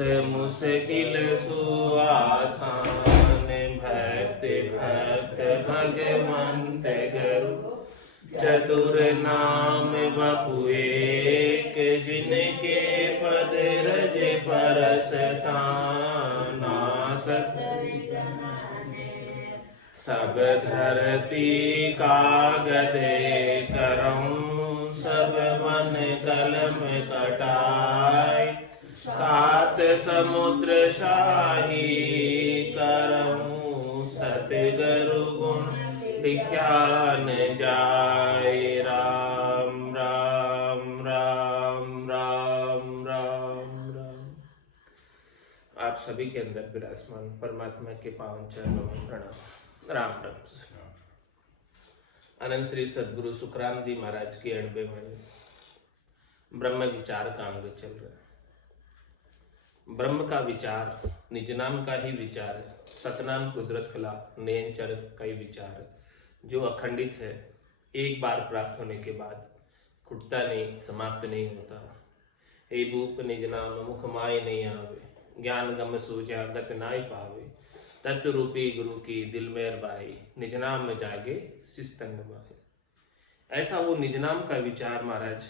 मुश्किल सुआसान, भक्त भक्त भगवंत गुरु, चतुर नाम बपु एक, जिनके पद रज परसताना, सत सब धरती कागज करऊं, सब मन कलम कटाए, सात समुद्र शाही करऊं, सतगुरु गुण दिख्यान जाए। राम राम राम राम राम राम। आप सभी के अंदर विराजमान परमात्मा के पावन चरणों में प्रणाम। राम राम। अनंत श्री सदगुरु सुखराम जी महाराज की 90 वाणी ब्रह्म विचार का अंग चल रहा है। ब्रह्म का विचार निज नाम का ही विचार है, सतनाम कुदरत कला नयनचर का ही विचार है, जो अखंडित है, एक बार प्राप्त होने के बाद खुटता नहीं, समाप्त नहीं होता। हे भूप निज नाम मुख माय नहीं आवे, ज्ञान गम सूझा गत नाय पावे, तत्व रूपी गुरु की दिल में अरबाई, निज नाम में जागे शिस्तंग माहे। ऐसा वो निज नाम का विचार महाराज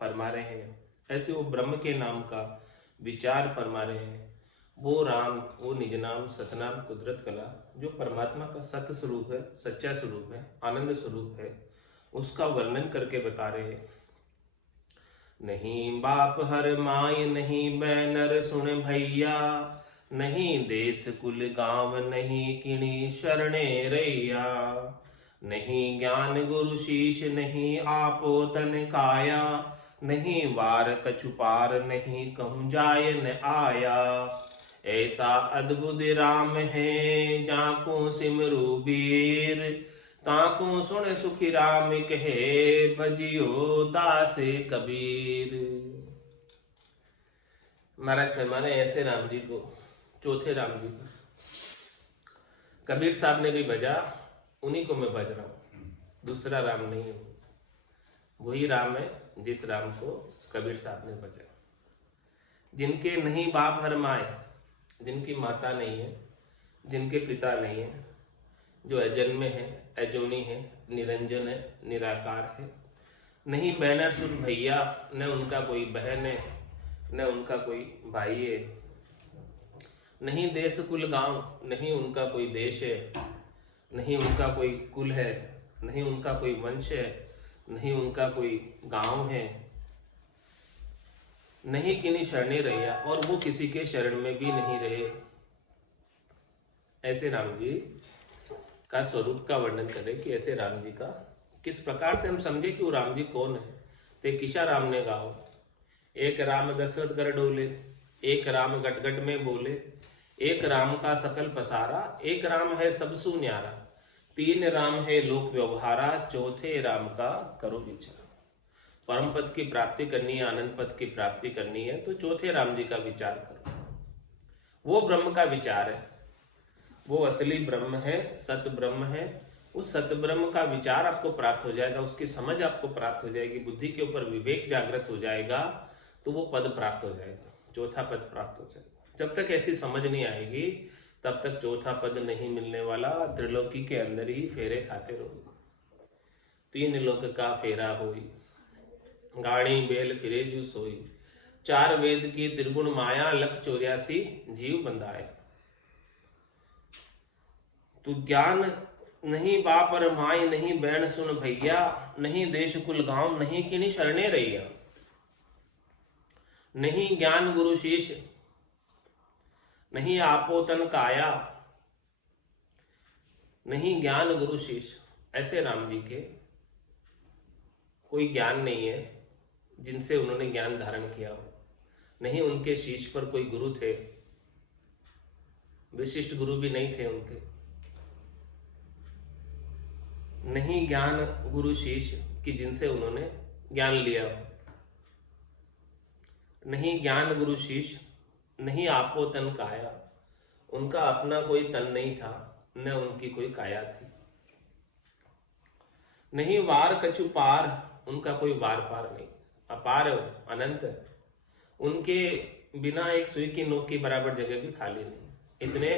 फरमा रहे हैं, ऐसे वो ब्रह्म के नाम का विचार फरमा रहे हैं। वो राम, वो निज नाम, सतनाम कुदरत कला, जो परमात्मा का सत्य स्वरूप है, सच्चा स्वरूप है, आनंद स्वरूप है, उसका वर्णन करके बता रहे हैं। नहीं बाप हर माय, नहीं बैनर सुन भैया, नहीं देश कुल गांव, नहीं किणी शरणे रैया, नहीं ज्ञान गुरु शीश, नहीं आपो तन काया, नहीं वार कछु पार, नहीं कहूँ जाय न आया। ऐसा अद्भुत राम है जाको सिमरु बीर, ताको सुन सुखी राम कहे, बजियो दास कबीर। महाराज फरमाने ऐसे राम जी को, चौथे राम जी को कबीर साहब ने भी भजा, उन्हीं को मैं भज रहा हूँ, दूसरा राम नहीं हूँ। वही राम है जिस राम को कबीर साहब ने भजा। जिनके नहीं बाप हर माए, जिनकी माता नहीं है, जिनके पिता नहीं है, जो अजन्म है, अजोनी है, निरंजन है, निराकार है। नहीं बैनर सुन भैया, न उनका कोई बहन है, न उनका कोई भाई है। नहीं देश कुल गांव, नहीं उनका कोई देश है, नहीं उनका कोई कुल है, नहीं उनका कोई वंश है, नहीं उनका कोई गांव है। नहीं किन्हीं शरणे रहिया, और वो किसी के शरण में भी नहीं रहे। ऐसे राम जी का स्वरूप का वर्णन करें कि ऐसे राम जी का किस प्रकार से हम समझे कि वो राम जी कौन है। ते किशा राम ने गाओ, एक राम दशरथ कर डोले, एक राम गट गट में बोले, एक राम का सकल पसारा, एक राम है सबसु न्यारा, तीन राम है लोक व्यवहारा, चौथे राम का करो विचार। परम पद की प्राप्ति करनी है, आनंद पद की प्राप्ति करनी है, तो चौथे राम जी का विचार करो। वो ब्रह्म का विचार है, वो असली ब्रह्म है, सत ब्रह्म है। उस सत ब्रह्म का विचार आपको प्राप्त हो जाएगा, उसकी समझ आपको प्राप्त हो जाएगी, बुद्धि के ऊपर विवेक जागृत हो जाएगा, तो वो पद प्राप्त हो जाएगा, चौथा पद प्राप्त हो जाएगा। जब तक ऐसी समझ नहीं आएगी तब तक चौथा पद नहीं मिलने वाला। त्रिलोकी के अंदर ही फेरे खाते रहो। तीन लोक का फेरा होई, गाड़ी बेल फिरे जू सोई, चार वेद की त्रिगुण माया, लख 84 जीव बंधाया। तू ज्ञान नहीं बाप और माई, नहीं बहन सुन भैया, नहीं देश कुल गांव, नहीं किन्हीं शरणे रैया। नहीं ज्ञान गुरु शीश, नहीं आपो तन काया, नहीं ज्ञान गुरु शीश। ऐसे राम जी के कोई ज्ञान नहीं है जिनसे उन्होंने ज्ञान धारण किया हो, नहीं उनके शीश पर कोई गुरु थे, विशिष्ट गुरु भी नहीं थे उनके। नहीं ज्ञान गुरु शीश कि जिनसे उन्होंने ज्ञान लिया हो, नहीं ज्ञान गुरु शीश, नहीं आपो तन काया, उनका अपना कोई तन नहीं था, न उनकी कोई काया थी। नहीं वार कछु पार, उनका कोई वार पार नहीं, अपार अनंत। उनके बिना एक सुई की नोक के बराबर जगह भी खाली नहीं। इतने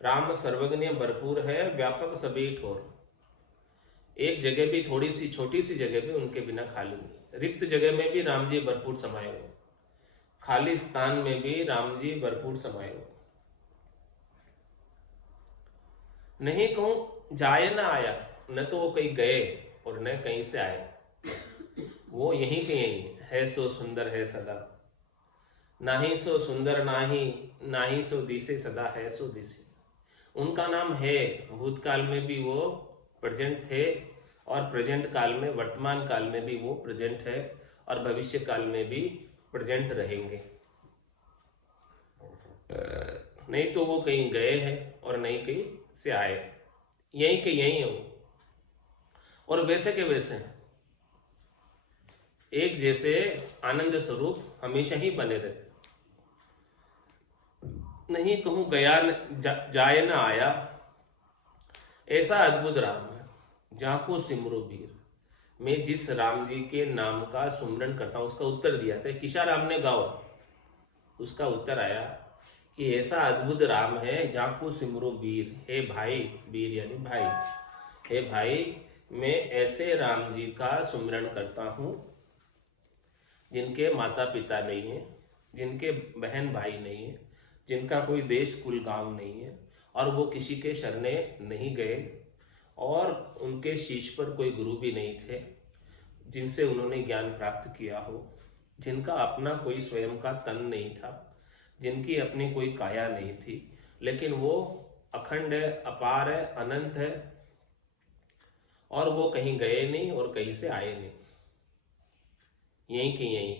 राम सर्वज्ञ भरपूर है, व्यापक सभी ठोर। एक जगह भी, थोड़ी सी छोटी सी जगह भी उनके बिना खाली नहीं। रिक्त जगह में भी राम जी भरपूर समाये हुए, खाली स्थान में भी राम जी भरपूर समाये हुए। नहीं कहूं जाए ना आया, न तो वो कहीं गए और न कहीं से आए, वो यहीं के यहीं है। सो सुंदर है सदा, नाही सो सुंदर नाही, नाही सो दिसे सदा, है सो दिसे। उनका नाम है। भूतकाल में भी वो प्रेजेंट थे, और प्रेजेंट काल में, वर्तमान काल में भी वो प्रेजेंट है, और भविष्य काल में भी प्रेजेंट रहेंगे। नहीं तो वो कहीं गए हैं और नहीं कहीं से आए, यहीं के यहीं है वो। और वैसे के वैसे एक जैसे आनंद स्वरूप हमेशा ही बने रहते। नहीं कहूं गया जाए ना आया, ऐसा अद्भुत राम है जाको सिमरो वीर। मैं जिस राम जी के नाम का सुमरन करता हूं, उसका उत्तर दिया था किशा राम ने गाओ। उसका उत्तर आया कि ऐसा अद्भुत राम है जाको सिमरो वीर। हे भाई, वीर यानी भाई, हे भाई मैं ऐसे राम जी का सुमरन करता हूं जिनके माता पिता नहीं है, जिनके बहन भाई नहीं है, जिनका कोई देश कुल गांव नहीं है, और वो किसी के शरणे नहीं गए, और उनके शीश पर कोई गुरु भी नहीं थे जिनसे उन्होंने ज्ञान प्राप्त किया हो, जिनका अपना कोई स्वयं का तन नहीं था, जिनकी अपनी कोई काया नहीं थी, लेकिन वो अखंड है, अपार है, अनंत है, और वो कहीं गए नहीं और कहीं से आए नहीं, यहीं के यहीं,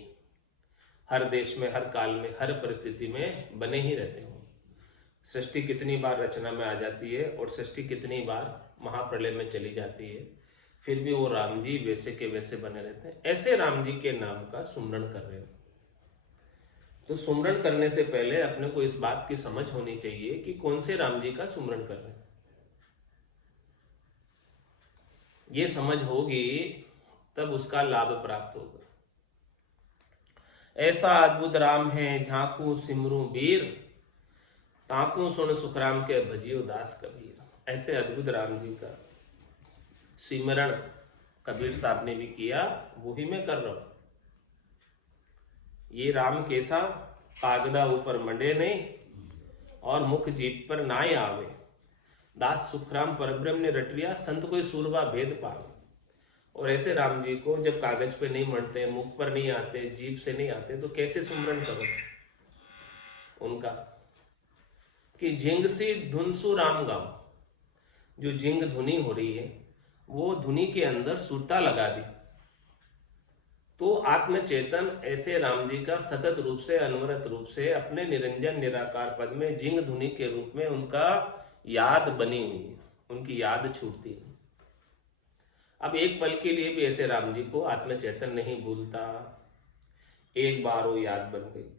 हर देश में, हर काल में, हर परिस्थिति में बने ही रहते हो। सृष्टि कितनी बार रचना में आ जाती है और सृष्टि कितनी बार महाप्रलय में चली जाती है, फिर भी वो राम जी वैसे के वैसे बने रहते हैं। ऐसे राम जी के नाम का सुमरन कर रहे हो, तो सुमरन करने से पहले अपने को इस बात की समझ होनी चाहिए कि कौन से राम जी का सुमरन कर रहे हैं। ये समझ होगी तब उसका लाभ प्राप्त होगा। ऐसा अद्भुत राम है झांकू सिमरू वीर, ताकू सुन सुखराम के भजियो दास कबीर। ऐसे अद्भुत राम जी का सिमरण कबीर साहब ने भी किया, वो ही मैं कर रहा हूं। ये राम कैसा, कागदा ऊपर मंडे नहीं और मुख जीप पर नाय आवे। दास सुखराम परब्रह्म ने रट लिया, संत कोई सूरबा भेद पावे। और ऐसे राम जी को जब कागज पे नहीं मरते, मुख पर नहीं आते, जीभ से नहीं आते, तो कैसे सुमरन करो उनका। कि झिंग सी धुनसु राम गाओ। जो झिंग धुनी हो रही है, वो धुनी के अंदर सुरता लगा दी, तो आत्मचेतन ऐसे राम जी का सतत रूप से, अनवरत रूप से अपने निरंजन निराकार पद में झिंग धुनी के रूप में उनका याद बनी हुई है, उनकी याद छूटती है। अब एक पल के लिए भी ऐसे राम जी को आत्मचेतन नहीं भूलता, एक बार वो याद बन गई।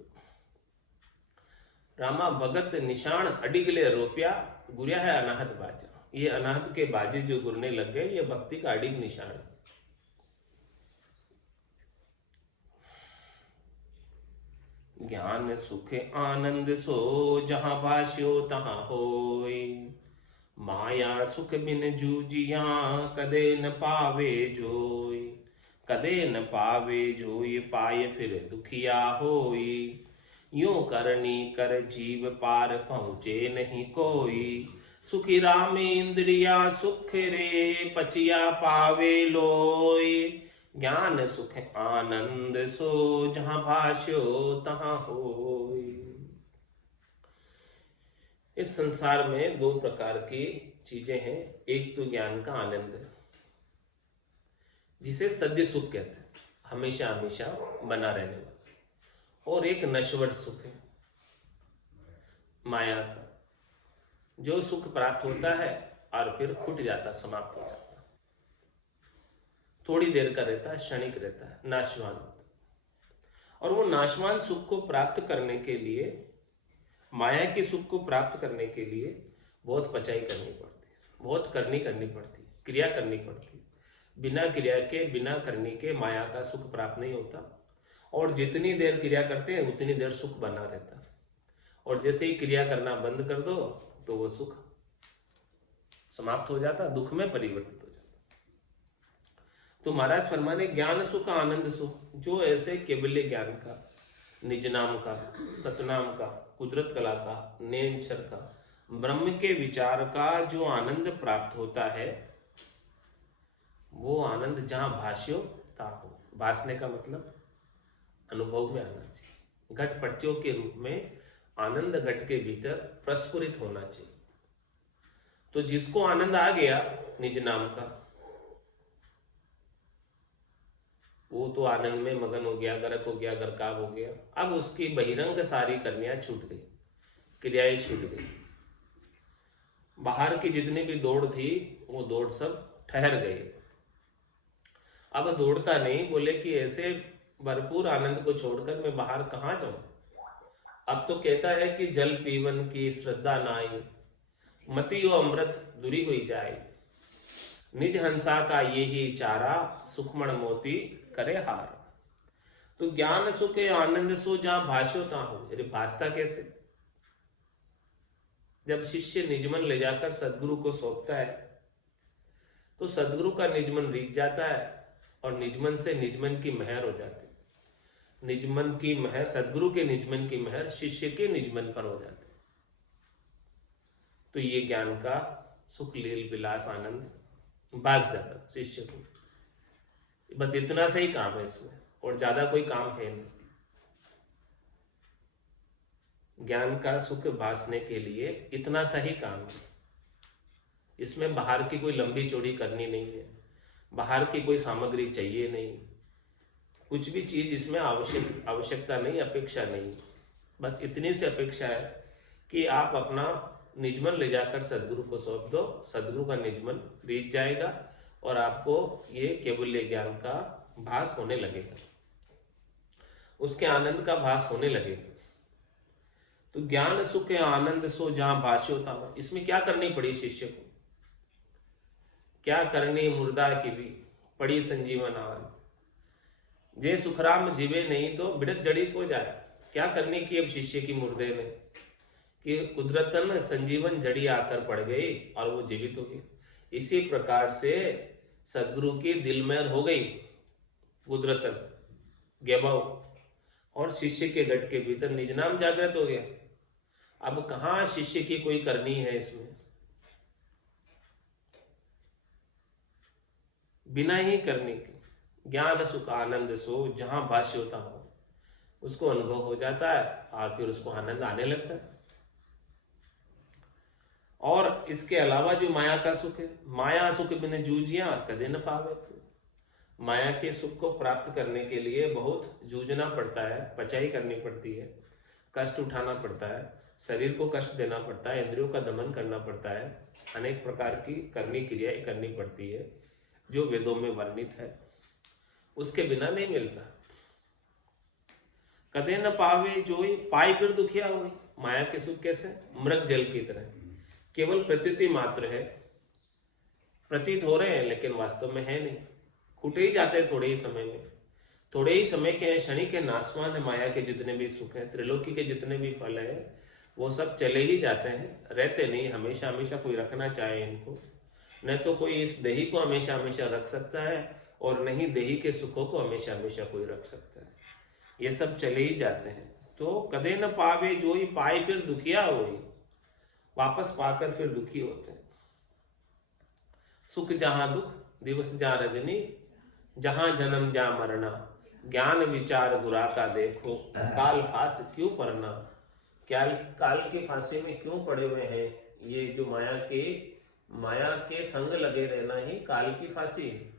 रामा भगत निशान अडिगले रोपिया, गुरिया है अनाहत बाजा। ये अनाहत के बाजे जो गुरने लग गए, ये भक्ति का अडिग निशान है। ज्ञान सुख आनंद सो जहां भाष्यो तहां होय। माया सुख बिन जूजिया कदे न पावे जोय। कदे न पावे जोय पाए फिर दुखिया होय। यूं करनी कर जीव पार पहुँचे नहीं कोई। सुखी राम इंद्रिया सुख रे पचिया पावे लोय। ज्ञान सुख आनंद सो जहां भाष्यो तहां होय। इस संसार में दो प्रकार की चीजें हैं। एक तो ज्ञान का आनंद है, जिसे सद्य सुख कहते हैं, हमेशा हमेशा बना रहने वाला। और एक नश्वर सुख है, माया का, जो सुख प्राप्त होता है और फिर खुट जाता, समाप्त हो जाता, थोड़ी देर का रहता है, क्षणिक रहता है, नाशवान होता। और वो नाशवान सुख को प्राप्त करने के लिए, माया के सुख को प्राप्त करने के लिए बहुत पचाई करनी पड़ती है, बहुत करनी पड़ती है, क्रिया करनी पड़ती है। बिना क्रिया के, बिना करने के माया का सुख प्राप्त नहीं होता। और जितनी देर क्रिया करते हैं उतनी देर सुख बना रहता है, और जैसे ही क्रिया करना बंद कर दो तो वो सुख समाप्त हो जाता, दुख में परिवर्तित हो जाता। तो महाराज फरमाने ज्ञान सुख आनंद सुख, जो ऐसे केवल्य ज्ञान का, निज नाम का, सतनाम का, कुदरत कला का, नेमछर का, ब्रह्म के विचार का जो आनंद प्राप्त होता है, वो आनंद जहां भाष्यो ता हो। भासने का मतलब अनुभव में आना चाहिए, घट पटचों के रूप में आनंद घट के भीतर प्रस्फुरित होना चाहिए। तो जिसको आनंद आ गया निज नाम का, वो तो आनंद में मगन हो गया, गर्क हो गया, गरकाव हो गया। अब उसकी बहिरंग सारी करनियां छूट गई, क्रियाएं छूट गई, बाहर की जितनी भी दौड़ थी वो दौड़ सब ठहर गई। अब दौड़ता नहीं, बोले कि ऐसे भरपूर आनंद को छोड़कर मैं बाहर कहाँ जाऊं। अब तो कहता है कि जल पीवन की श्रद्धा नाई, मतियो अमृत दूरी हुई जाए, निज हंसा का ये ही चारा, सुखमण मोती करे हार। तो ज्ञान सुख आनंद सो जहां भाष्योता हो। अरे भासता कैसे? जब शिष्य निजमन ले जाकर सदगुरु को सौंपता है तो सदगुरु का निजमन रीत जाता है, और निजमन से निजमन की महर हो जाती है। निजमन की महर, सदगुरु के निजमन की महर शिष्य के निजमन पर हो जाती है। तो ये ज्ञान का सुख लील विलास आनंद बाज जाता शिष्य को। बस इतना सा ही काम है इसमें, और ज्यादा कोई काम है नहीं। ज्ञान का सुख भासने के लिए इतना सा ही काम है। इसमें बाहर की कोई लंबी चौड़ी करनी नहीं है, बाहर की कोई सामग्री चाहिए नहीं, कुछ भी चीज इसमें आवश्यकता नहीं, अपेक्षा नहीं। बस इतनी सी अपेक्षा है कि आप अपना निजमन ले जाकर सदगुरु को सौंप दो, सदगुरु का निजमन रीत जाएगा और आपको ये केवल्य ज्ञान का भास होने लगेगा, उसके आनंद का भास होने लगेगा। तो ज्ञान सुख आनंद सो जहां भाष्य होता हो। इसमें क्या करनी पड़ी शिष्य को? क्या करनी मुर्दा की भी पड़ी संजीवन आन, जे सुखराम जीवे नहीं तो बिड़त जड़ी को जाए। क्या करने की अब शिष्य की मुर्दे ने कि कुदरतन संजीवन जड़ी आकर पड़ गई और वो जीवित हो गई। इसी प्रकार से सदगुरु की दिलमेर हो गई कुदरतन गेबाओ, और शिष्य के गट के भीतर निज नाम जागृत हो गया। अब कहां शिष्य की कोई करनी है इसमें? बिना ही करने के ज्ञान सुख आनंद सो जहां भाष्य होता हो, उसको अनुभव हो जाता है और फिर उसको आनंद आने लगता है। और इसके अलावा जो माया का सुख है, माया सुख बिन जूझिया कदे न पावे। माया के सुख को प्राप्त करने के लिए बहुत जूझना पड़ता है, पचाई करनी पड़ती है, कष्ट उठाना पड़ता है, शरीर को कष्ट देना पड़ता है, इंद्रियों का दमन करना पड़ता है, अनेक प्रकार की करनी क्रियाएं करनी पड़ती है जो वेदों में वर्णित है। उसके बिना नहीं मिलता। कदे न पावे जोई पाई फिर दुखिया हुई। माया के सुख कैसे? मृग जल की तरह केवल प्रतीति मात्र है, प्रतीत हो रहे हैं लेकिन वास्तव में है नहीं, छूटे ही जाते हैं थोड़े ही समय में। थोड़े ही समय के क्षणिक है, नासवान है माया के जितने भी सुख है, त्रिलोकी के जितने भी फल है, वो सब चले ही जाते हैं, रहते नहीं हमेशा हमेशा। कोई रखना चाहे इनको, न तो कोई इस देही को हमेशा हमेशा रख सकता है और न ही देही के सुखों को हमेशा हमेशा कोई रख सकता है। ये सब चले ही जाते हैं। तो कदे न पावे जोई पाए फिर दुखिया होई, वापस पाकर फिर दुखी होते हैं। सुख जहां दुख दिवस जहां रजनी, जहां जन्म जहां मरना, ज्ञान विचार बुरा का देखो, काल फांस क्यों पड़ना। क्या काल की फांसी में क्यों पड़े हुए हैं? ये जो माया के संग लगे रहना ही काल की फांसी है।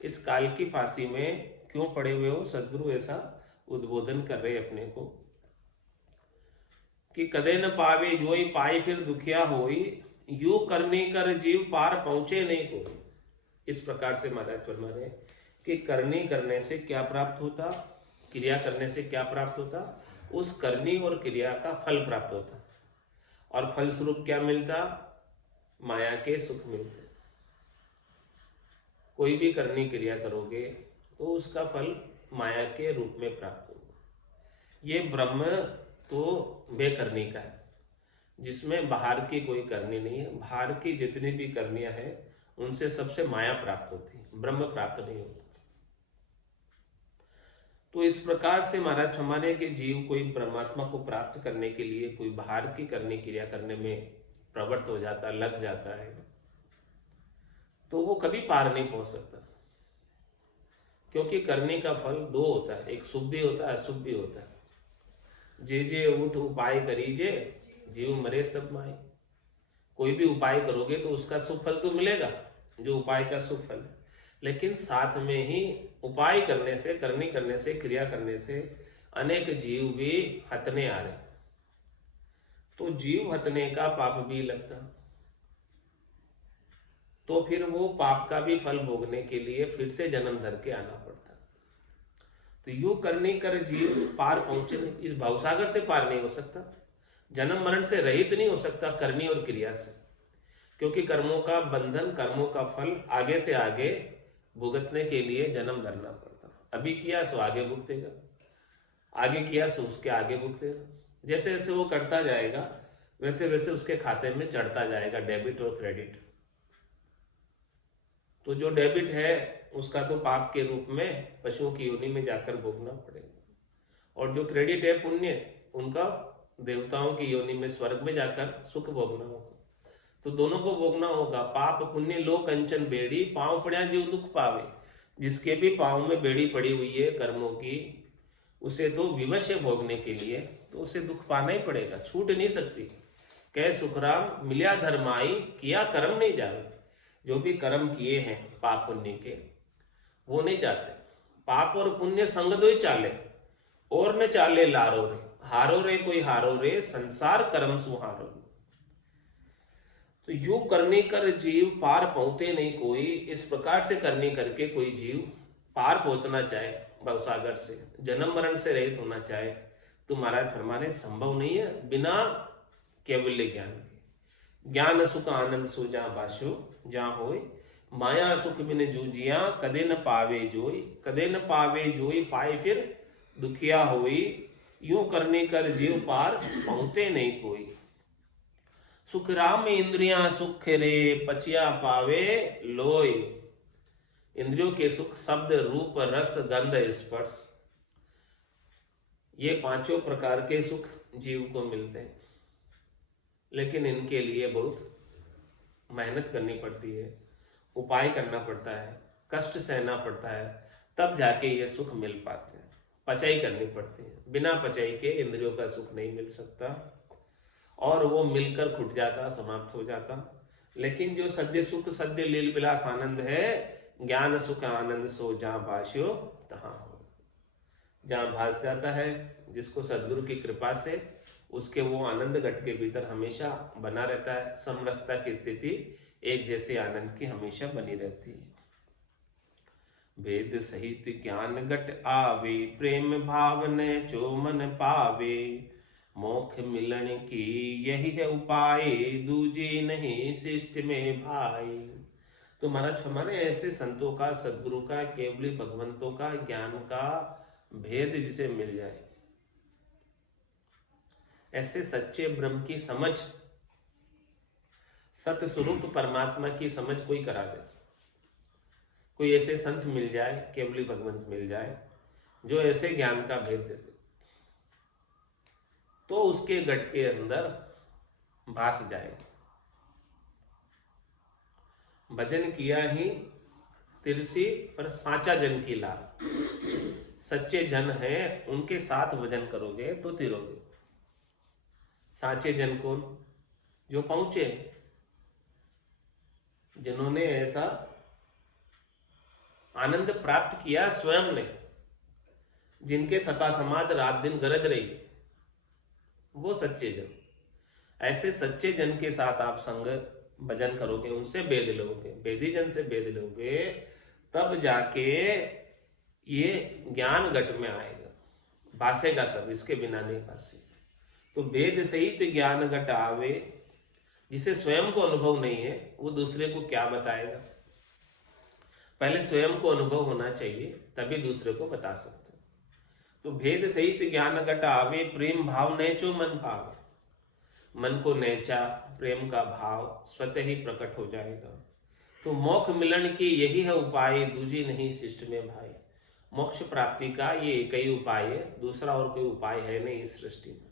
इस काल की फांसी में क्यों पड़े हुए हो? सदगुरु ऐसा उद्बोधन कर रहे अपने को कि कदे न पावे जोई पाई फिर दुखिया होई, यू करनी कर जीव पार पहुंचे नहीं को। इस प्रकार से महाराज फरमा रहे कि करनी करने से क्या प्राप्त होता, क्रिया करने से क्या प्राप्त होता, उस करनी और क्रिया का फल प्राप्त होता, और फलस्वरूप क्या मिलता? माया के सुख मिलते। कोई भी करनी क्रिया करोगे तो उसका फल माया के रूप में प्राप्त होगा। ये ब्रह्म तो बेकरनी का है, जिसमें बाहर की कोई करनी नहीं है। बाहर की जितनी भी करनियां हैं उनसे सबसे माया प्राप्त होती है, ब्रह्म प्राप्त नहीं होता। तो इस प्रकार से महाराज हमारे के जीव कोई परमात्मा को प्राप्त करने के लिए कोई बाहर की करने क्रिया करने में प्रवृत्त हो जाता है, लग जाता है, तो वो कभी पार नहीं पहुंच सकता। क्योंकि करने का फल दो होता है, एक शुभ भी होता है, अशुभ भी होता है। जे जे उठ उपाय करीजे, जीव मरे सब माई। कोई भी उपाय करोगे तो उसका शुभ फल तो मिलेगा, जो उपाय का शुभ फल है, लेकिन साथ में ही उपाय करने से, करनी करने से, क्रिया करने से अनेक जीव भी हतने आ रहे, तो जीव हतने का पाप भी लगता, तो फिर वो पाप का भी फल भोगने के लिए फिर से जन्म धर के आना पड़ता। तो यू करने कर जीव पार पहुंचे नहीं, इस भवसागर से पार नहीं हो सकता, जन्म मरण से रहित नहीं हो सकता करनी और क्रिया से। क्योंकि कर्मों का बंधन, कर्मों का फल आगे से आगे भुगतने के लिए जन्म धरना पड़ता। अभी किया सो आगे भुगतेगा, आगे किया सो उसके आगे भुगतेगा। जैसे जैसे वो करता जाएगा वैसे वैसे उसके खाते में चढ़ता जाएगा डेबिट और क्रेडिट। तो जो डेबिट है उसका तो पाप के रूप में पशुओं की योनि में जाकर भोगना पड़ेगा, और जो क्रेडिट है पुण्य, उनका देवताओं की योनि में स्वर्ग में जाकर सुख भोगना होगा। तो दोनों को भोगना होगा। पाप पुण्य लोक अंचन बेड़ी, पांव पड़ा जीव दुख पावे। जिसके भी पांव में बेड़ी पड़ी हुई है कर्मों की, उसे तो विवश है भोगने के लिए, तो उसे दुख पाना ही पड़ेगा, छूट नहीं सकती। कह सुखराम मिलिया धर्माई, किया कर्म नहीं जावे। जो भी कर्म किए हैं पाप पुण्य के, वो नहीं जाते। पाप और पुण्य संग दो ही चाले, और न चाले लारो रे। हारो रे कोई हारो रे, संसार कर्म सुहारो रे। तो यू करने कर जीव पार पहुंचते नहीं कोई। इस प्रकार से करने करके कोई जीव पार पहुंचना चाहे भवसागर से, जन्म मरण से रहित होना चाहे, तो महाराज फरमाने संभव नहीं है बिना केवल्य ज्ञान के। ज्ञान सुख आनंद सो जा बाशो, जहां होय माया सुख बिन जूजिया, कदे न पावे जोई। कदे न पावे जोई, पाए फिर दुखिया होई। यूं करने कर जीव पार पहुंचते नहीं कोई। सुख राम इंद्रियां सुख रे, पचिया पावे लोय। इंद्रियों के सुख शब्द रूप रस गंध स्पर्श, ये पांचों प्रकार के सुख जीव को मिलते हैं, लेकिन इनके लिए बहुत मेहनत करनी पड़ती है, उपाय करना पड़ता है, कष्ट सहना पड़ता है, तब जाके ये सुख मिल पाते हैं। पचाई करनी पड़ती है, बिना पचाई के इंद्रियों का सुख नहीं मिल सकता, और वो मिलकर खुट जाता, समाप्त हो जाता। लेकिन जो सद्य सुख, सद्य लील विलास आनंद है, ज्ञान सुख आनंद सो जहां भाष्यो तहां हो। जहां भास जाता है जिसको सदगुरु की कृपा से, उसके वो आनंद घट के भीतर हमेशा बना रहता है। समरसता की स्थिति एक जैसे आनंद की हमेशा बनी रहती है। वेद सहित ज्ञान घट आवे, प्रेम भाव ने जो मन पावे। मोक्ष मिलन की यही है उपाय, दूजी नहीं शिष्ट में भाई। तो महाराज हमारे ऐसे संतों का, सदगुरु का, केवली भगवंतों का ज्ञान का भेद जिसे मिल जाए, ऐसे सच्चे ब्रह्म की समझ, सत्य स्वरूप परमात्मा की समझ कोई करा दे। कोई ऐसे संत मिल जाए, केवली भगवंत मिल जाए, जो ऐसे ज्ञान का भेद दे दे, तो उसके गट के अंदर भास जाए। भजन किया ही तिरसी पर साचा जन की लाल। सच्चे जन है, उनके साथ भजन करोगे तो तिरोगे। साचे जन कौन? जो पहुंचे, जिन्होंने ऐसा आनंद प्राप्त किया स्वयं ने, जिनके सता समाध रात दिन गरज रही, वो सच्चे जन। ऐसे सच्चे जन के साथ आप संग भजन करोगे, उनसे भेद लोगे, भेदी जन से भेद लोगे, तब जाके ये ज्ञान घट में आएगा, भासेगा तब, इसके बिना नहीं भासेगा। तो वेद सहित ज्ञान घट आवे। जिसे स्वयं को अनुभव नहीं है वो दूसरे को क्या बताएगा? पहले स्वयं को अनुभव होना चाहिए, तभी दूसरे को बता सकते। तो भेद सहित ज्ञान घट आवे, प्रेम भाव नैचो मन पावे। मन को नैचा प्रेम का भाव स्वतः ही प्रकट हो जाएगा। तो मोक्ष मिलन की यही है उपाय, दूजी नहीं शिष्ट में भाई। मोक्ष प्राप्ति का ये एक ही उपाय है, दूसरा और कोई उपाय है नहीं इस सृष्टि में।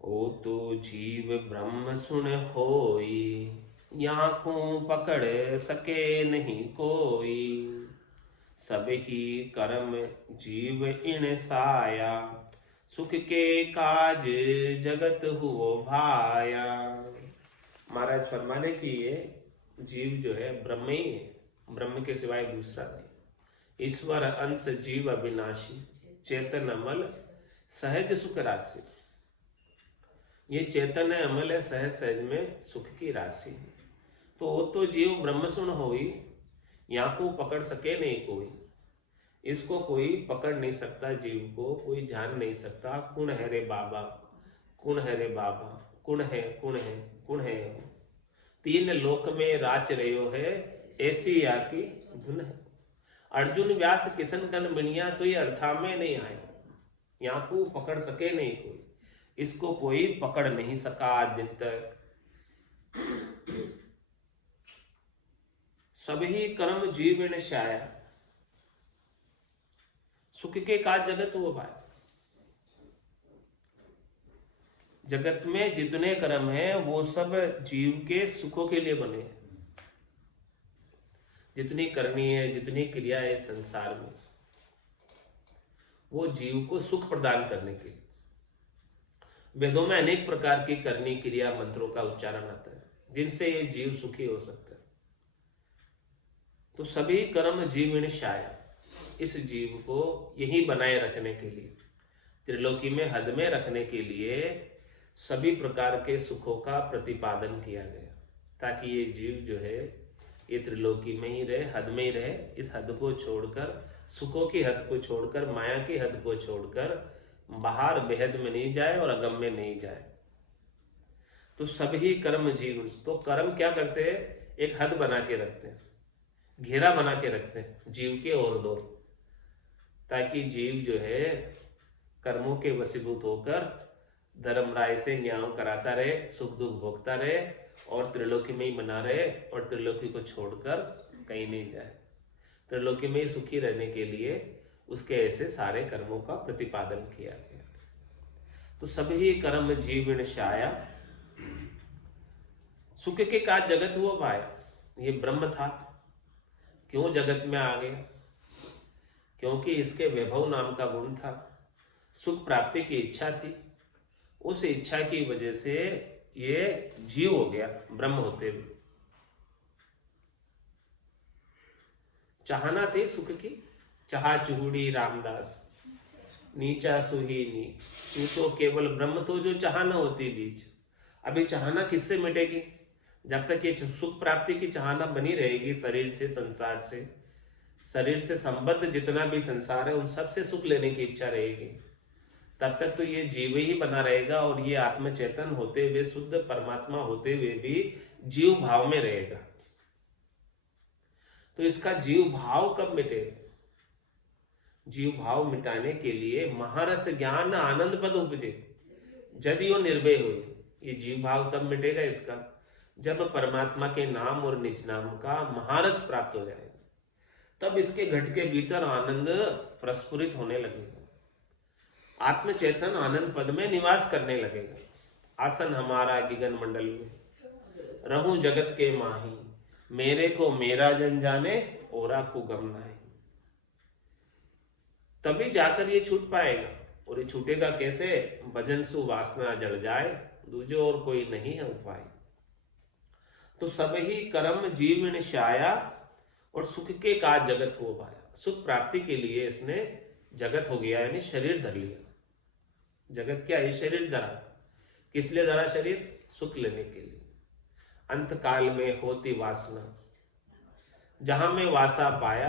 ओ तो जीव ब्रह्म सुन होई, याकू पकड़ सके नहीं कोई। सब ही कर्म जीव इन साया, सुख के काज जगत हुओ भाया। महाराज फरमाने की ये जीव जो है ब्रह्म ही है, ब्रह्म के सिवाय दूसरा नहीं। ईश्वर अंश जीव अविनाशी, चेतन अमल सहज सुख राशि। ये चेतन है, अमल है, सहज सहज में सुख की राशि है। तो जीव ब्रह्म सुन होई, याकू पकड़ सके नहीं कोई। इसको कोई पकड़ नहीं सकता, जीव को कोई जान नहीं सकता। कुण है रे बाबा, कुण है रे बाबा, कुण है कुण है कुण है। तीन लोक में राच रहो है, ऐसी या की धुन है। अर्जुन व्यास किशन कन मिनिया, तो ये अर्था में नहीं आए। याकू पकड़ सके नहीं कोई, इसको कोई पकड़ नहीं सका आज दिन तक। सभी कर्म जीव शाया, सुख के काज जगत वो भाई। जगत में जितने कर्म हैं वो सब जीव के सुखों के लिए बने हैं। जितनी करनी है, जितनी क्रिया है संसार में, वो जीव को सुख प्रदान करने के लिए। वेदों में अनेक प्रकार की करनी क्रिया मंत्रों का उच्चारण आता है, जिनसे ये जीव सुखी हो सकता है। तो सभी कर्म जीव शाया, इस जीव को यही बनाए रखने के लिए, त्रिलोकी में हद में रखने के लिए सभी प्रकार के सुखों का प्रतिपादन किया गया, ताकि ये जीव जो है ये त्रिलोकी में ही रहे, हद में ही रहे। इस हद को छोड़कर, सुखों की हद को छोड़कर, माया की हद को छोड़कर बाहर बेहद में नहीं जाए और अगम में नहीं जाए। तो सभी कर्म जीव, तो कर्म क्या करते हैं, एक हद बना के रखते हैं, घेरा बना के रखते हैं जीव के और दो, ताकि जीव जो है कर्मों के वशीभूत होकर धर्म राय से न्याय कराता रहे, सुख दुख भोगता रहे और त्रिलोकी में ही बना रहे, और त्रिलोकी को छोड़कर कहीं नहीं जाए। त्रिलोकी में ही सुखी रहने के लिए उसके ऐसे सारे कर्मों का प्रतिपादन किया गया। तो सभी कर्म जीव शाया, सुख के काज जगत हुआ भाई। ये ब्रह्म था, क्यों जगत में आ गया? क्योंकि इसके वैभव नाम का गुण था, सुख प्राप्ति की इच्छा थी। उस इच्छा की वजह से ये जीव हो गया ब्रह्म होते हुए। चाहना थी सुख की, चाहा चूड़ी रामदास, नीचा सुही नीच, तू तो केवल ब्रह्म तो जो चाहना होती बीच। अभी चाहना किससे मिटेगी? जब तक ये सुख प्राप्ति की चाहना बनी रहेगी शरीर से, संसार से, शरीर से संबद्ध जितना भी संसार है उन सब से सुख लेने की इच्छा रहेगी, तब तक तो ये जीव ही बना रहेगा। और ये आत्म चेतन होते हुए, शुद्ध परमात्मा होते हुए भी जीव भाव में रहेगा। तो इसका जीव भाव कब मिटेगा? जीव भाव मिटाने के लिए महारस ज्ञान आनंद पद उपजे, यदि वो निर्भय हुए। ये जीव भाव तब मिटेगा इसका, जब परमात्मा के नाम और निज नाम का महारस प्राप्त हो जाएगा, तब इसके घट के भीतर आनंद प्रस्फुरित होने लगेगा। आत्म चेतन आनंद पद में निवास करने लगेगा। आसन हमारा गिगन मंडल में, रहूं जगत के माही, मेरे को मेरा जन जाने, ओरा को गम नाही। तभी जाकर ये छूट पाएगा। और ये छूटेगा कैसे? भजन सु वासना जड़ जाए, दूजे और कोई नहीं है उपाय। तो सब ही कर्म जीव शाया, और सुख के काज जगत हो पाया। सुख प्राप्ति के लिए इसने जगत हो गया, यानी शरीर धर लिया। जगत क्या है? शरीर धरा। किस लिए धरा शरीर? सुख लेने के लिए। अंत काल में होती वासना, जहां में वासा पाया,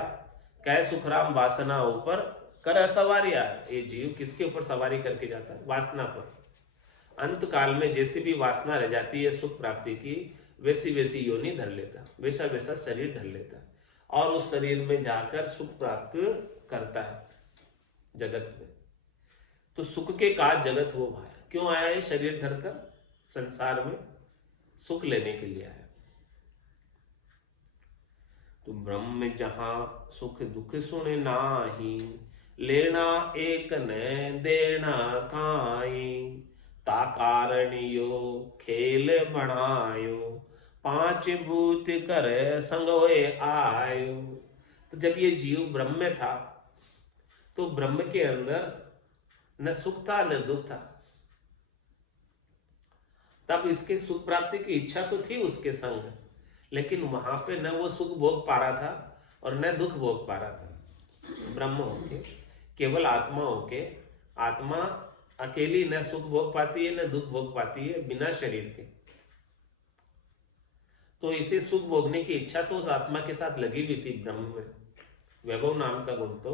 कै सुखराम वासना ऊपर कर सवारिया। ये जीव किसके ऊपर सवारी करके जाता है? वासना पर। अंत काल में जैसी भी वासना रह जाती है सुख प्राप्ति की, वैसी वैसी योनि धर लेता, वैसा वैसा शरीर धर लेता। और उस शरीर में जाकर सुख प्राप्त करता है जगत में। तो सुख के काज जगत वो भाई क्यों आया है शरीर धरकर संसार में? सुख लेने के लिए आया। तो ब्रह्म जहां सुख दुख सुने नाही, लेना एक न देना काई, ता कारण यो खेल बनायो, पांच भूत कर संग होए आयो। तो जब ये जीव ब्रह्म में था तो ब्रह्म के अंदर न सुख था न दुख था, तब इसके सुख प्राप्ति की इच्छा तो थी उसके संग, लेकिन वहां पे न वो सुख भोग पा रहा था और न दुख भोग पा रहा था। ब्रह्म होके केवल आत्मा होके, आत्मा अकेली न सुख भोग पाती है न दुख भोग पाती है बिना शरीर के। तो इसे सुख भोगने की इच्छा तो उस आत्मा के साथ लगी हुई थी ब्रह्म में। वैभव नाम का गुण तो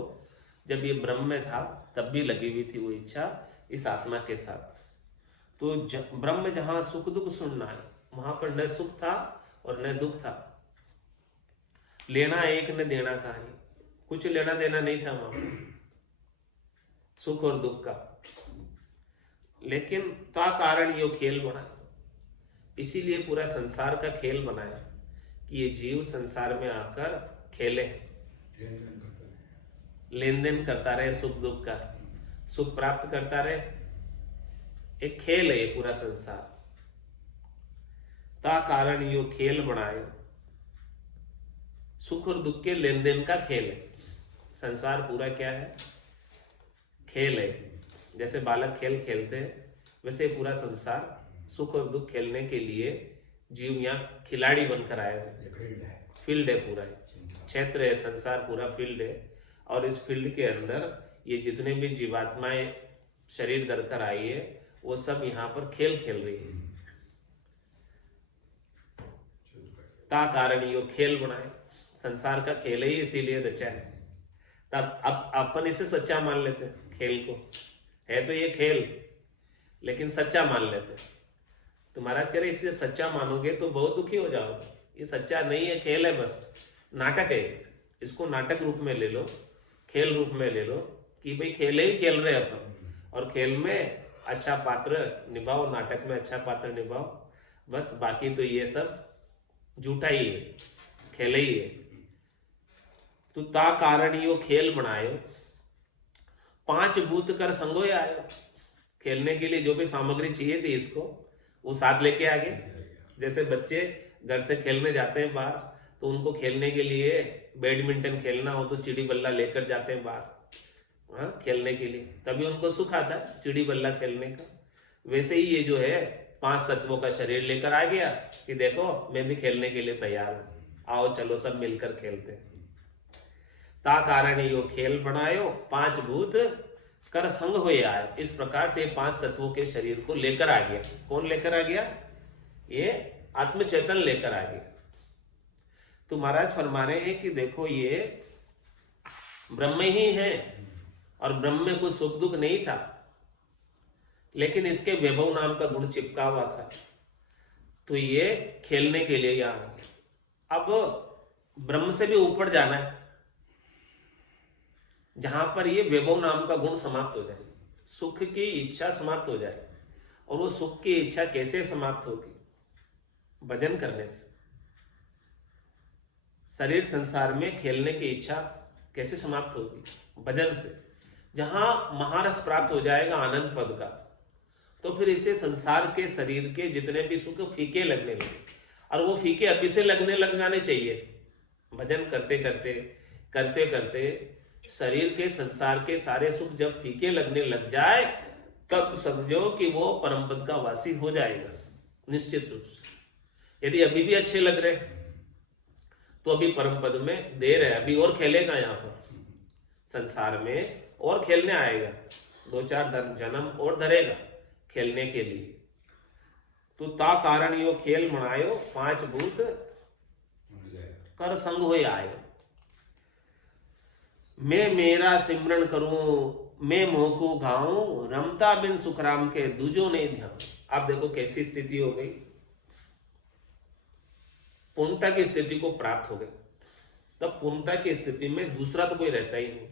जब ये ब्रह्म में था तब भी लगी हुई थी वो इच्छा इस आत्मा के साथ। तो ब्रह्म जहां सुख दुख सुनना है वहां पर न सुख था और न दुख था। लेना एक न देना का है, कुछ लेना देना नहीं था वहां सुख और दुख का। लेकिन का कारण यो खेल बना, इसीलिए पूरा संसार का खेल बनाया कि ये जीव संसार में आकर खेले, लेन देन करता रहे, सुख दुख का सुख प्राप्त करता रहे। एक खेल है ये पूरा संसार। ता कारण यो खेल बनाए, सुख और दुख के लेन देन का खेल है संसार पूरा। क्या है? खेल है। जैसे बालक खेल खेलते हैं वैसे पूरा संसार सुख और दुख खेलने के लिए जीव यहाँ खिलाड़ी बनकर आए हुए। फील्ड है पूरा, क्षेत्र है, संसार पूरा फील्ड है। और इस फील्ड के अंदर ये जितने भी जीवात्माएं शरीर धरकर आई है वो सब यहाँ पर खेल खेल रही है। ता कारण यो खेल बनाए, संसार का खेल ही इसीलिए रचा है। तब अब अपन इसे सच्चा मान लेते हैं, खेल को है तो ये खेल, लेकिन सच्चा मान लेते। तो महाराज कह रहे इसे सच्चा मानोगे तो बहुत दुखी हो जाओगे। ये सच्चा नहीं है, खेल है, बस नाटक है। इसको नाटक रूप में ले लो, खेल रूप में ले लो कि भाई खेल ही खेल रहे हैं अपन, और खेल में अच्छा पात्र निभाओ, नाटक में अच्छा पात्र निभाओ, बस। बाकी तो ये सब झूठा ही है, खेल ही है। तो ता कारण यो खेल बनायो, पांच भूत कर संगोय आयो। खेलने के लिए जो भी सामग्री चाहिए थी इसको वो साथ लेके आ गए। जैसे बच्चे घर से खेलने जाते हैं बाहर, तो उनको खेलने के लिए बैडमिंटन खेलना हो तो चिड़ी बल्ला लेकर जाते हैं बाहर खेलने के लिए, तभी उनको सुख आता है चिड़ी बल्ला खेलने का। वैसे ही ये जो है पांच तत्वों का शरीर लेकर आ गया कि देखो मैं भी खेलने के लिए तैयार हूं, आओ चलो सब मिलकर खेलते हैं। ता कारण यो खेल बनायो, पांच भूत कर संग हो आए। इस प्रकार से पांच तत्वों के शरीर को लेकर आ गया। कौन लेकर आ गया? ये आत्म चेतन लेकर आ गया। तो महाराज फरमा रहे हैं कि देखो ये ब्रह्म ही है और ब्रह्म में कुछ सुख दुख नहीं था, लेकिन इसके वैभव नाम का गुण चिपका हुआ था, तो ये खेलने के लिए यहां आ गया। अब ब्रह्म से भी ऊपर जाना है, जहां पर ये वैभव नाम का गुण समाप्त हो जाए, सुख की इच्छा समाप्त हो जाए। और वो सुख की इच्छा कैसे समाप्त होगी? भजन करने से। शरीर संसार में खेलने की इच्छा कैसे समाप्त होगी? भजन से। जहां महारस प्राप्त हो जाएगा आनंद पद का, तो फिर इसे संसार के शरीर के जितने भी सुख फीके लगने लगे, और वो फीके अभी से लगने लग जाने चाहिए। भजन करते करते करते करते शरीर के संसार के सारे सुख जब फीके लगने लग जाए, तब समझो कि वो परम पद का वासी हो जाएगा निश्चित रूप से। यदि अभी भी अच्छे लग रहे तो अभी परम पद में देर है, अभी और खेलेगा यहाँ पर संसार में, और खेलने आएगा, 2-4 जन्म और धरेगा खेलने के लिए। तो ता कारण यो खेल मनायो, पांच भूत कर संग हो आयो। मैं मेरा सिमरन करूं, मैं मोह को घाऊं, रमता बिन सुखराम के दूजो नहीं ध्यान। आप देखो कैसी स्थिति हो गई, पूर्णता की स्थिति को प्राप्त हो गई। तब पूर्णता की स्थिति में दूसरा तो कोई रहता ही नहीं,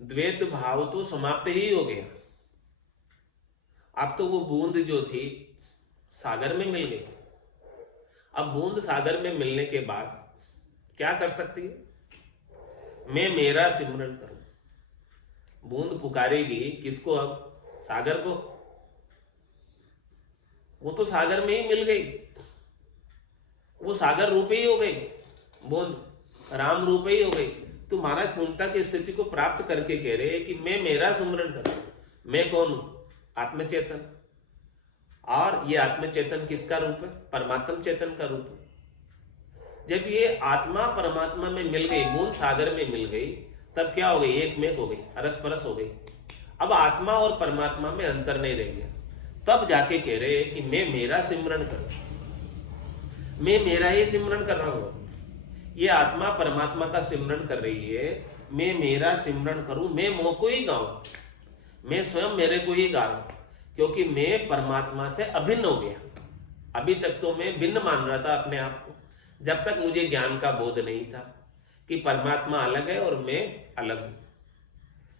द्वैत भाव तो समाप्त ही हो गया। अब तो वो बूंद जो थी सागर में मिल गई। अब बूंद सागर में मिलने के बाद क्या कर सकती है? मैं मेरा सिमरन करूं। बूंद पुकारेगी किसको? अब सागर को। वो तो सागर में ही मिल गई, वो सागर रूप ही हो गई, बूंद राम रूप ही हो गई। तो महाराज पूर्णता की स्थिति को प्राप्त करके कह रहे हैं कि मैं मेरा सुमरन करूं। मैं कौन हूं? आत्मचेतन। और ये आत्मचेतन किसका रूप है? परमात्म चेतन का रूप है। जब ये आत्मा परमात्मा में मिल गई, बूंद सागर में मिल गई, तब क्या हो गई? एक मेक हो गई, अरस परस हो गई। अब आत्मा और परमात्मा में अंतर नहीं रह गया। तब जाके कह रहे हैं कि मैं मेरा सिमरन करूं, मैं मेरा ही सिमरन कर रहा हूं। ये आत्मा परमात्मा का सिमरन कर रही है, मैं मेरा सिमरन करूं, मैं मोह को ही गाऊं, मैं स्वयं मेरे को ही गा रहा हूं, क्योंकि मैं परमात्मा से अभिन्न हो गया। अभी तक तो मैं भिन्न मान रहा था अपने आप को, जब तक मुझे ज्ञान का बोध नहीं था कि परमात्मा अलग है और मैं अलग हूं।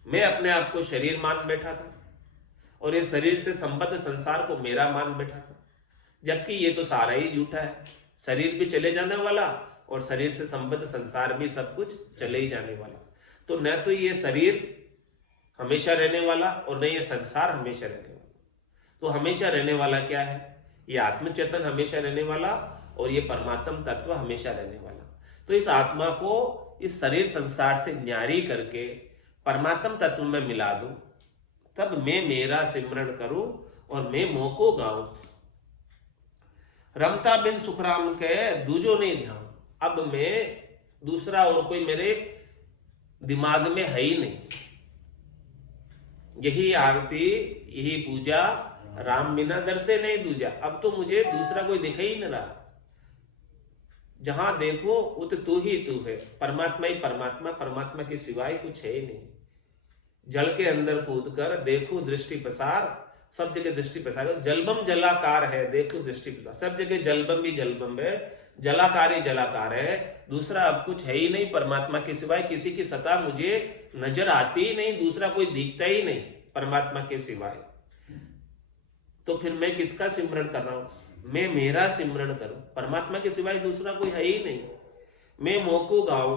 मैं अपने आप को शरीर मान बैठा था और ये शरीर से संबद्ध संसार को मेरा मान बैठा था, जबकि ये तो सारा ही झूठा है। शरीर भी चले जाने वाला और शरीर से संबद्ध संसार भी सब कुछ चले ही जाने वाला। तो न तो ये शरीर हमेशा रहने वाला और न ये संसार हमेशा रहने वाला। तो हमेशा रहने वाला क्या है? ये आत्मचेतन हमेशा रहने वाला और ये परमात्म तत्व हमेशा रहने वाला। तो इस आत्मा को इस शरीर संसार से न्यारी करके परमात्म तत्व में मिला दूं, तब मैं मेरा सिमरन करूं और मैं मोह को गाऊं। रमता बिन सुखराम के दूजो नहीं ध्यान। अब मैं दूसरा और कोई मेरे दिमाग में है ही नहीं। यही आरती, यही पूजा, राम बिना दर से नहीं दूजा। अब तो मुझे दूसरा कोई दिख ही नहीं रहा। जहां देखो उत तू ही तू है, परमात्मा ही परमात्मा, परमात्मा के सिवाय कुछ है ही नहीं। जल के अंदर कूद कर देखो दृष्टि प्रसार, सब जगह दृष्टि प्रसार। जलबम जलाकार है, देखो दृष्टि प्रसार। सब जगह जलबम भी जलबम है, जलाकार ही जलाकार है। दूसरा अब कुछ है ही नहीं परमात्मा के सिवाय। किसी की सत्ता मुझे नजर आती ही नहीं, दूसरा कोई दिखता ही नहीं परमात्मा के सिवाय। तो फिर मैं किसका सिमरन कर रहा हूं? मैं मेरा सिमरन करूं, परमात्मा के सिवाय दूसरा कोई है ही नहीं। मैं मोह को गाऊं।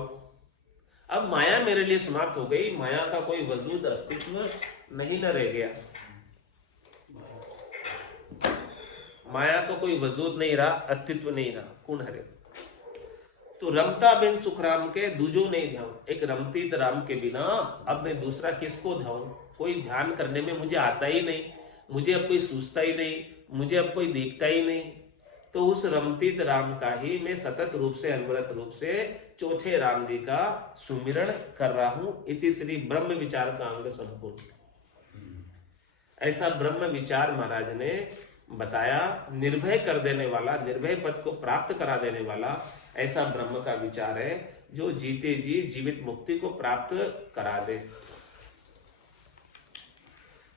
अब माया मेरे लिए समाप्त हो गई, माया का कोई वजूद अस्तित्व नहीं न रह गया। माया का कोई वजूद नहीं रहा, अस्तित्व नहीं रहा। कौन हरे? तो रमता बिन सुखराम के दूजो नहीं ध्यान। एक रमतीत राम के बिना अब मैं दूसरा किसको ध्यान? कोई ध्यान करने में मुझे आता ही नहीं, मुझे अब कोई सूझता ही नहीं, मुझे अब कोई देखता ही नहीं। तो उस रमतीत राम का ही मैं सतत रूप से, अनवरत रूप से चौथे राम जी का सुमिरण कर रहा हूं। इति श्री ब्रह्म विचार का अंग संपूर्ण। ऐसा ब्रह्म विचार महाराज ने बताया। निर्भय कर देने वाला, निर्भय पद को प्राप्त करा देने वाला ऐसा ब्रह्म का विचार है जो जीते जी जीवित मुक्ति को प्राप्त करा दे।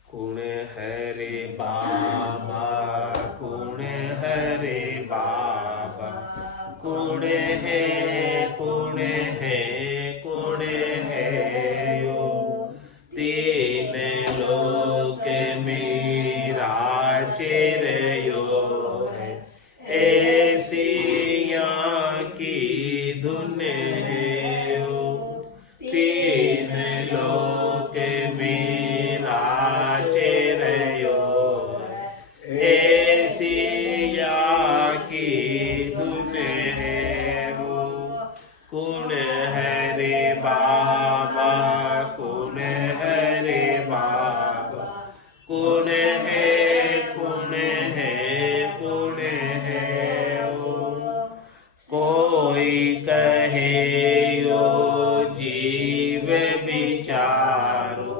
कौन है रे बाबा, कौन है रे बाबा, कौन है, कौन है, कौन है यो। तीन लोक मेरा चिरयो है, ऐसी यहाँ की धुन है यो। तीन लोक मेरा चिरयो, ऐसी यहाँ की धुन है वो। कौन है रे बाबा, कौन है रे बाबा, कौन है, कौन है, कौन है वो। कोई कहे यो जीव विचारो,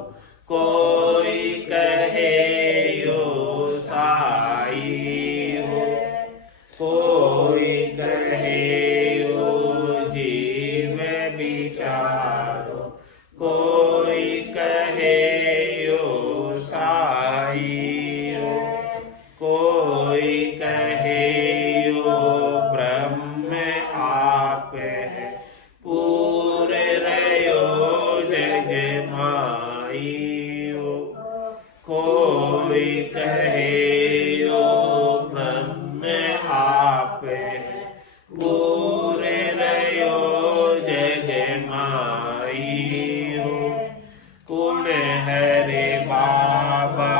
कोई कहे यो साई हो, कोई कहे यो जीव विचारो, कोई कहे यो साई कोई कहे यो ब्रह्म आपे, पूरे रयो जग माई हो। कुण हरे बाबा,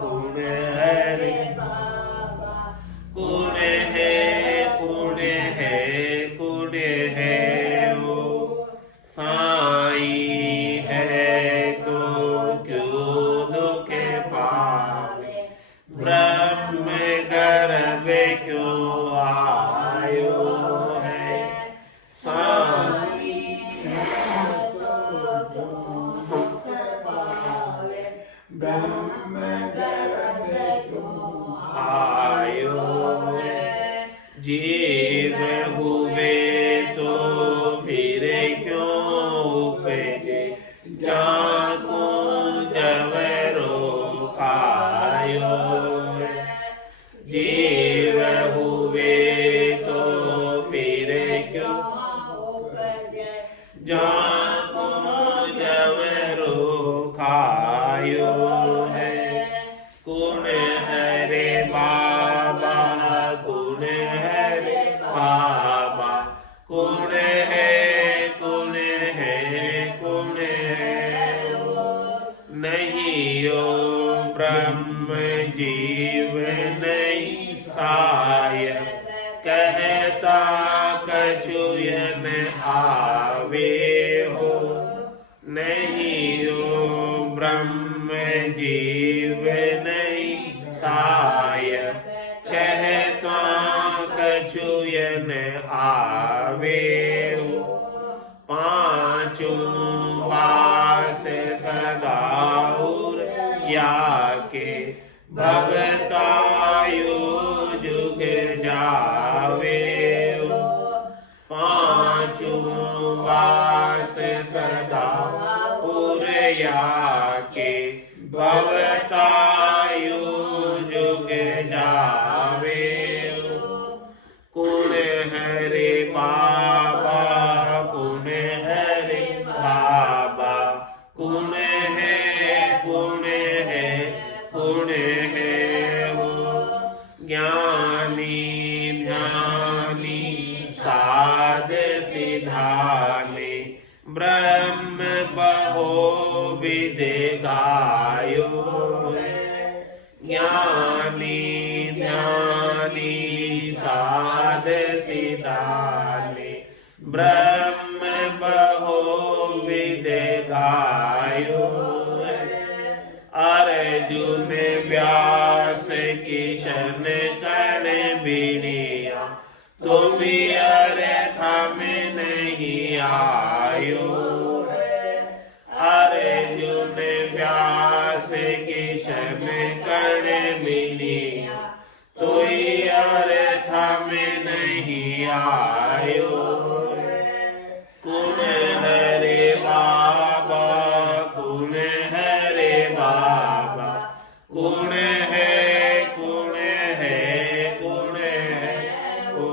कुण हरे बाबा, कुण है, कुण है, कुण है वो साई है तो क्यों दुख पावे, ब्रह्म गर्भ क्यों आयो है, साई है तो दुख पावे, ब्रह्म गर्भ क्यों आयो है। जीव हुए तो फिर क्यों उपजे, जाको जवरो खायो है। जीव हुए तो फिर क्यों उपजे, जाको जवरो खायो है। कुण हरे बाबा, कुण हरे बाबा, कुण है, कुण है, कुण है वो नहीं यो ब्रह्म जीव नहीं साय, कहता कछुयन आवे हो। नहीं यो ब्रह्म जीव नहीं साय, कहता कछुयन आवे हो। पांचों वास सदा उर या के, भगतायु जुग जावे हो। पांचों वास सदा उर या के, भगतायु जुग जावे हो। कुण हरे बाबा, कुण हरे बाबा, कुण है, कुण है, कुण है वो ज्ञानी ध्यानी साध सिधाने, ब्रह्म बहो विद गायो है। ज्ञानी ध्यानी साध सिधाने, ब्रह्म बहो विद गायो है। अर्जुन व्यास किशन कण बिनिया, तुम अर्थ में नहीं आयो है। अर्जुन व्यास किशन कण बिनिया, तो अर्थ में नहीं आयो है। कुण हरे बाबा, कुण हरे बाबा, कुण है, कुण है, कुण है ओ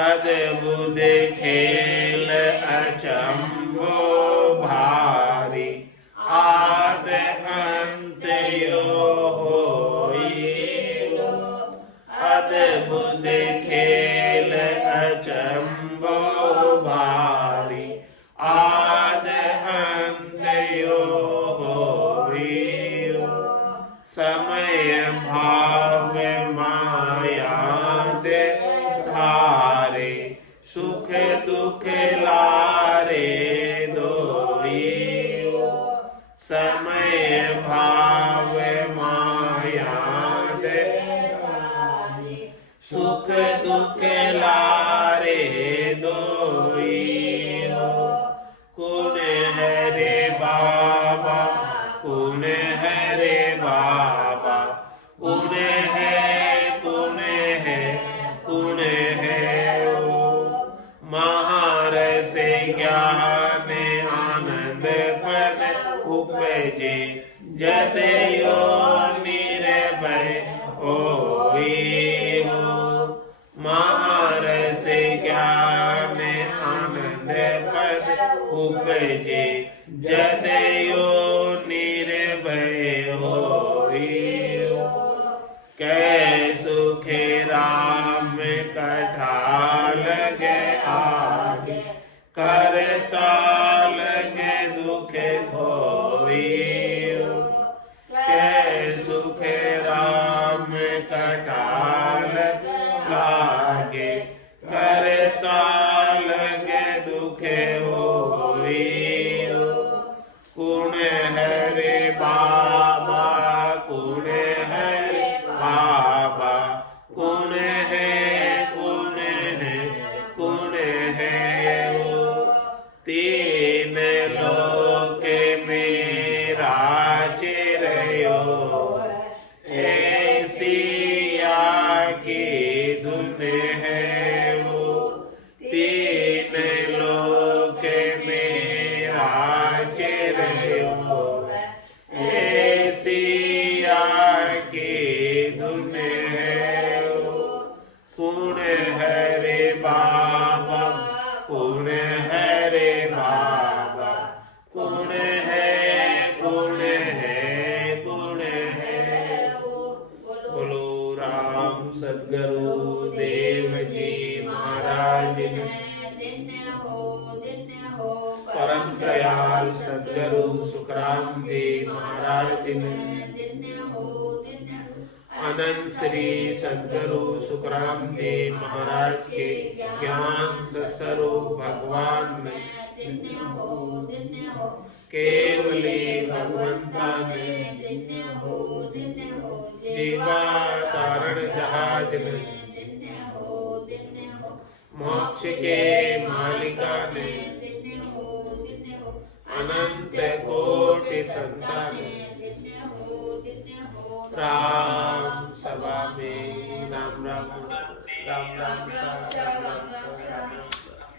अद्भुत खेल अचंभो भारी, आद अंत यो होई हो। अद्भुत खेल अचंभो भारी, आद अंत यो होई हो। समय भाव माया दे धारे, सुख दुख लारे दोई हो। समय भाव माया दे धारे, सुख दुख लारे दोई हो। कुण हरे बाबा, कुण हरे बाबा, कुण है, कुण है, कुण है वो महारस ज्ञान आनंद पद उपजे, जदयो निर्भय होई हो। महारस ज्ञान आनंद पद उपजे, जदयो निर्भय हो। होई। कै सुखे राम कथा लगे आगे, करता लगे दुख होई। कै सुखे राम कथा लागे, करता लगे दुख होई। कुण हरे बाबा, कुण हरे बाबा, कुण है, कुण है, कुण है वो। तीन लोक मेरा चिरयो, ऐसी आकी धुन है वो। तीन लोक मेरा चिरयो, ऐसी आकी धुन है वो। कुण हरे बाबा, कुण हरे बाबा, कुण है, कुण है, कुण है वो। बोलो राम सद्गुरु देव जी महाराज ने, परम दयाल सद्गुरु सुखराम जी महाराज ने, अनंत श्री सद्गुरु सुखराम जी महाराज के ज्ञान स्वरूप भगवान ने, केवली भगवंता ने, जीवा तारण जहाज ने, मोक्ष के मालिका ने, अनंत कोटि संतान राम सभा में राम राम राम राम राम राम राम।